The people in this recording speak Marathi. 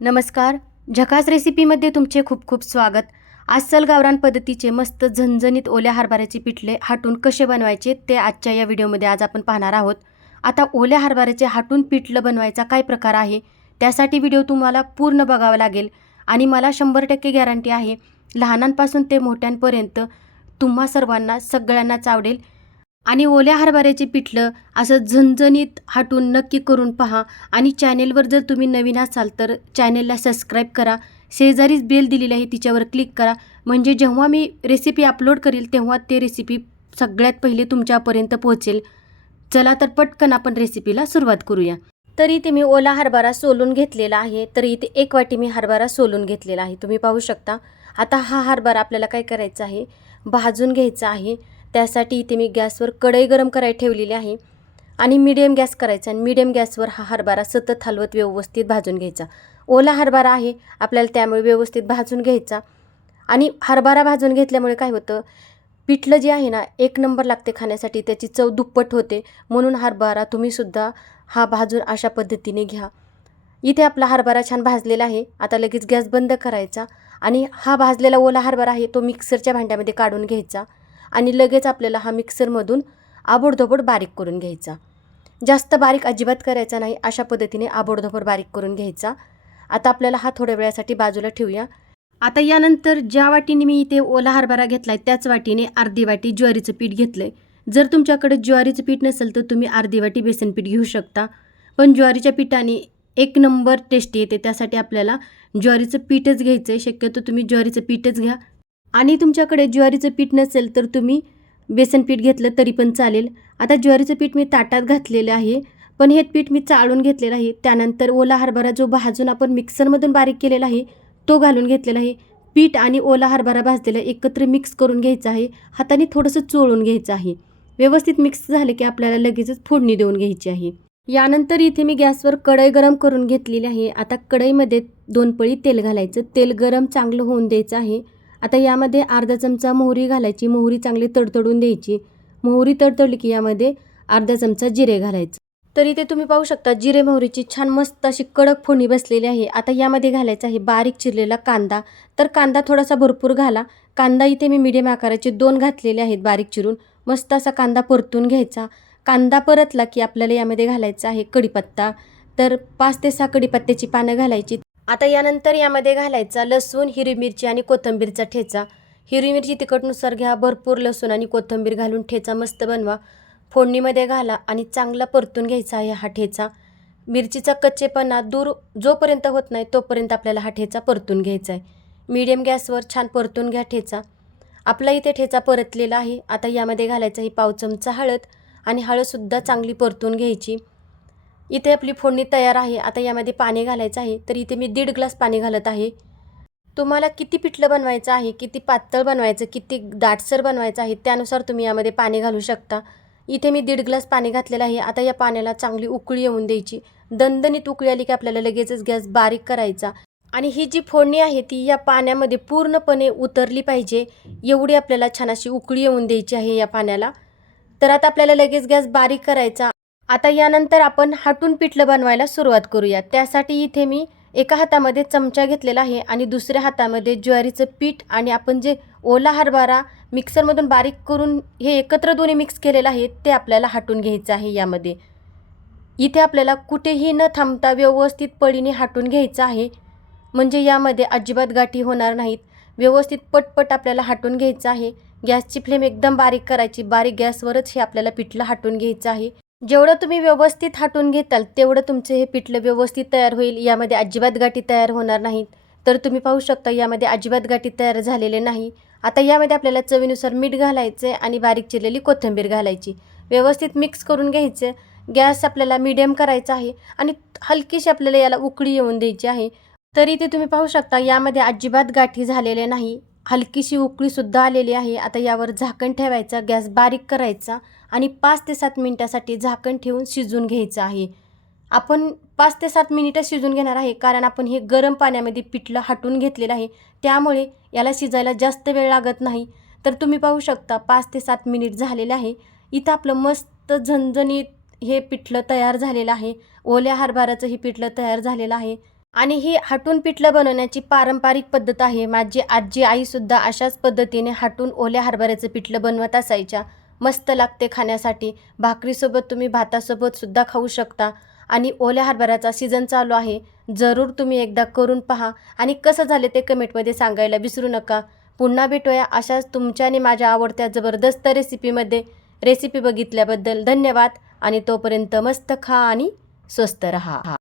नमस्कार. झकास रेसिपीमध्ये तुमचे खूप खूप स्वागत. अस्सल गावरान पद्धतीचे मस्त झणझणीत ओल्या हरभऱ्याचे पिठले हाटून कसे बनवायचे ते आजच्या या व्हिडिओमध्ये आज आपण पाहणार आहोत. आता ओल्या हरभऱ्याचे हाटून पिठलं बनवायचा काय प्रकार आहे? त्यासाठी व्हिडिओ तुम्हाला पूर्ण बघावा लागेल. आणि मला शंभर टक्के गॅरंटी आहे लहानांपासून ते मोठ्यांपर्यंत तुम्हा सर्वांना सगळ्यांनाच आवडेल. आणि ओल्या हरभऱ्याचे पिठलं असं झणझणीत हाटून नक्की करून पहा. आणि चॅनेलवर जर तुम्ही नवीन असाल तर चॅनेलला सबस्क्राईब करा. शेजारीच बेल दिलेली आहे तिच्यावर क्लिक करा. म्हणजे जेव्हा मी रेसिपी अपलोड करेल तेव्हा ते रेसिपी सगळ्यात पहिले तुमच्यापर्यंत पोहोचेल. चला तर पटकन आपण रेसिपीला सुरुवात करूया. तर इथे मी ओला हरभरा सोलून घेतलेला आहे. तर इथे एक वाटी मी हरभरा सोलून घेतलेला आहे. तुम्ही पाहू शकता. आता हा हरभरा आपल्याला काय करायचा आहे? भाजून घ्यायचा आहे. त्यासाठी इथे मी गॅसवर कढई गरम करायला ठेवलेली आहे. आणि मिडियम गॅस करायचा आणि मिडियम गॅसवर हा हरभरा सतत हलवत व्यवस्थित भाजून घ्यायचा. ओला हरभरा आहे आपल्याला त्यामुळे व्यवस्थित भाजून घ्यायचा. आणि हरभरा भाजून घेतल्यामुळे काय होतं पिठलं जे आहे ना एक नंबर लागते खाण्यासाठी त्याची चव दुप्पट होते. म्हणून हरभरा तुम्हीसुद्धा हा भाजून अशा पद्धतीने घ्या. इथे आपला हरभरा छान भाजलेला आहे. आता लगेच गॅस बंद करायचा. आणि हा भाजलेला ओला हरभरा आहे तो मिक्सरच्या भांड्यामध्ये काढून घ्यायचा. आणि लगेच आपल्याला हा मिक्सरमधून आबोडधोबड बारीक करून घ्यायचा. जास्त बारीक अजिबात करायचा नाही अशा पद्धतीने आबोडधोबड बारीक करून घ्यायचा. आता आपल्याला हा थोड्या वेळासाठी बाजूला ठेवूया. आता यानंतर ज्या वाटीने मी इथे ओला हरभरा घेतला आहे त्याच वाटीने अर्धी वाटी ज्वारीचं पीठ घेतलं आहे जर तुमच्याकडे ज्वारीचं पीठ नसेल तर तुम्ही अर्धी वाटी बेसन पीठ घेऊ शकता. पण ज्वारीच्या पिठाने एक नंबर टेस्टी येते त्यासाठी आपल्याला ज्वारीचं पीठच घ्यायचं आहे शक्यतो तुम्ही ज्वारीचं पीठच घ्या. आणि तुमच्याकडे ज्वारीचं पीठ नसेल तर तुम्ही बेसन पीठ घेतलं तरी पण चालेल. आता ज्वारीचं पीठ मी ताटात घातलेलं आहे पण हे पीठ मी चाळून घेतलेलं आहे. त्यानंतर ओला हरभरा जो भाजून आपण मिक्सरमधून बारीक केलेला आहे तो घालून घेतलेला आहे. पीठ आणि ओला हरभरा भाजलेला एकत्र मिक्स करून घ्यायचा आहे. हाताने थोडंसं चोळून घ्यायचं आहे. व्यवस्थित मिक्स झाले की आपल्याला लगेचच फोडणी देऊन घ्यायची आहे. यानंतर इथे मी गॅसवर कढई गरम करून घेतलेली आहे. आता कढईमध्ये दोन पळी तेल घालायचं. तेल गरम चांगलं होऊन द्यायचं आहे. आता यामध्ये अर्धा चमचा मोहरी घालायची. मोहरी चांगली तडतडून द्यायची. मोहरी तडतडली की यामध्ये अर्धा चमचा जिरे घालायचं. तर इथे तुम्ही पाहू शकता जिरे मोहरीची छान मस्त अशी कडक फोणी बसलेली आहे. आता यामध्ये घालायचा आहे बारीक चिरलेला कांदा. तर कांदा थोडासा भरपूर घाला. कांदा इथे मी मिडियम आकाराचे दोन घातलेले आहेत बारीक चिरून. मस्त असा कांदा परतून घ्यायचा. कांदा परतला की आपल्याला यामध्ये घालायचा आहे कढीपत्ता. तर पाच ते सहा कढीपत्त्याची पानं घालायची. आता यानंतर यामध्ये घालायचा लसूण हिरवी मिरची आणि कोथिंबीरचा ठेचा. हिरवी मिरची तिखटनुसार घ्या भरपूर लसूण आणि कोथिंबीर घालून ठेचा मस्त बनवा. फोडणीमध्ये घाला आणि चांगला परतून घ्यायचा आहे हा ठेचा. मिरचीचा कच्चेपणा दूर जोपर्यंत होत नाही तोपर्यंत आपल्याला हा ठेचा परतून घ्यायचा आहे. मीडियम गॅसवर छान परतून घ्या ठेचा. आपला इथे ठेचा परतलेला आहे. आता यामध्ये घालायचा ही पाव चमचा हळद आणि हळदसुद्धा चांगली परतून घ्यायची. इथे आपली फोडणी तयार आहे. आता यामध्ये पाणी घालायचं आहे. तर इथे मी दीड ग्लास पाणी घालत आहे. तुम्हाला किती पिठलं बनवायचं आहे किती पातळ बनवायचं किती दाटसर बनवायचं आहे त्यानुसार तुम्ही यामध्ये पाणी घालू शकता. इथे मी दीड ग्लास पाणी घातलेलं आहे. आता या पाण्याला चांगली उकळी येऊन द्यायची. दणदणीत उकळी आली की आपल्याला लगेचच गॅस बारीक करायचा. आणि ही जी फोडणी आहे ती या पाण्यामध्ये पूर्णपणे उतरली पाहिजे. एवढी आपल्याला छान अशी उकळी येऊन द्यायची आहे या पाण्याला. तर आता आपल्याला लगेच गॅस बारीक करायचा. आता यानंतर आपण हाटून पिठलं बनवायला सुरुवात करूया त्यासाठी इथे मी एका हातामध्ये चमचा घेतलेला आहे आणि दुसऱ्या हातामध्ये ज्वारीचं पीठ आणि आपण जे ओला हरभरा मिक्सरमधून बारीक करून हे एकत्र दोन्ही मिक्स केलेलं आहे ते आपल्याला हाटून घ्यायचं आहे यामध्ये. इथे आपल्याला कुठेही न थांबता व्यवस्थित पळीने हाटून घ्यायचं आहे. म्हणजे यामध्ये अजिबात गाठी होणार नाहीत. व्यवस्थित पटपट आपल्याला हाटून घ्यायचं आहे. गॅसची फ्लेम एकदम बारीक करायची. बारीक गॅसवरच हे आपल्याला पिठलं हाटून घ्यायचं आहे. जेवढं तुम्ही व्यवस्थित हाटून घेताल तेवढं तुमचं हे पिठलं व्यवस्थित तयार होईल. यामध्ये अजिबात गाठी तयार होणार नाहीत. तर तुम्ही पाहू शकता यामध्ये अजिबात गाठी तयार झालेले नाही. आता यामध्ये आपल्याला चवीनुसार मीठ घालायचं आणि बारीक चिरलेली कोथिंबीर घालायची. व्यवस्थित मिक्स करून घ्यायचं. गॅस आपल्याला मीडियम करायचा आहे आणि हलकीशी आपल्याला याला उकळी येऊन द्यायची आहे. तरी ते तुम्ही पाहू शकता यामध्ये अजिबात गाठी झालेले नाही. हलकीशी उकळीसुद्धा आलेली आहे. आता यावर झाकण ठेवायचा गॅस बारीक करायचा आणि पाच ते सात मिनटासाठी झाकण ठेवून शिजून घ्यायचं आहे. आपण पाच ते सात मिनिटं शिजून घेणार आहे कारण आपण हे गरम पाण्यामध्ये पिठलं हटून घेतलेलं आहे. त्यामुळे याला शिजायला जास्त वेळ लागत नाही. तर तुम्ही पाहू शकता पाच ते सात मिनिट झालेलं आहे. इथं आपलं मस्त झणझणीत हे पिठलं तयार झालेलं आहे. ओल्या हरभऱ्याचं हे पिठलं तयार झालेलं आहे. आणि ही हाटून पिठलं बनवण्याची पारंपरिक पद्धत आहे. माझी आजी आईसुद्धा अशाच पद्धतीने हाटून ओल्या हरभऱ्याचं पिठलं बनवत असायच्या. मस्त लागते खाण्यासाठी. भाकरीसोबत तुम्ही भातासोबत सुद्धा खाऊ शकता. आणि ओल्या हरभऱ्याचा सीझन चालू आहे. जरूर तुम्ही एकदा करून पहा. आणि कसं झाले ते कमेंटमध्ये सांगायला विसरू नका. पुन्हा भेटूया अशाच तुमच्या आणि माझ्या आवडत्या जबरदस्त रेसिपीमध्ये. रेसिपी बघितल्याबद्दल धन्यवाद. आणि तोपर्यंत मस्त खा आणि स्वस्त रहा.